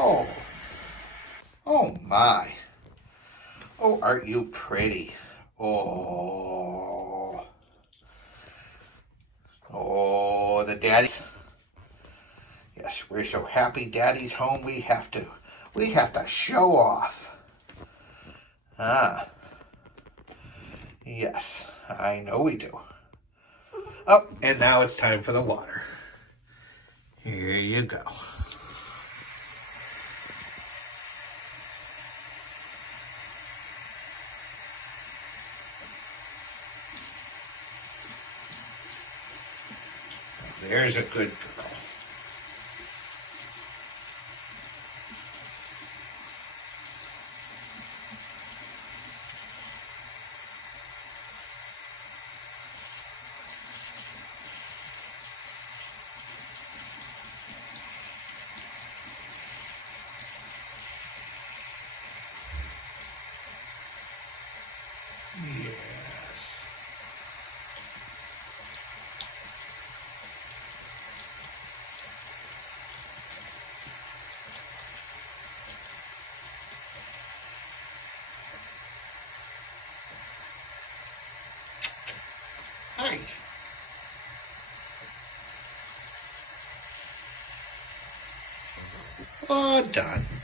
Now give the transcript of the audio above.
Oh, oh my. Oh, aren't you pretty? Oh, oh, the daddies. Yes, we're so happy daddy's home. We have to show off. Ah, yes, I know we do. Oh, and now it's time for the water. Here you go. There's a good girl. Yes. Hi. All done.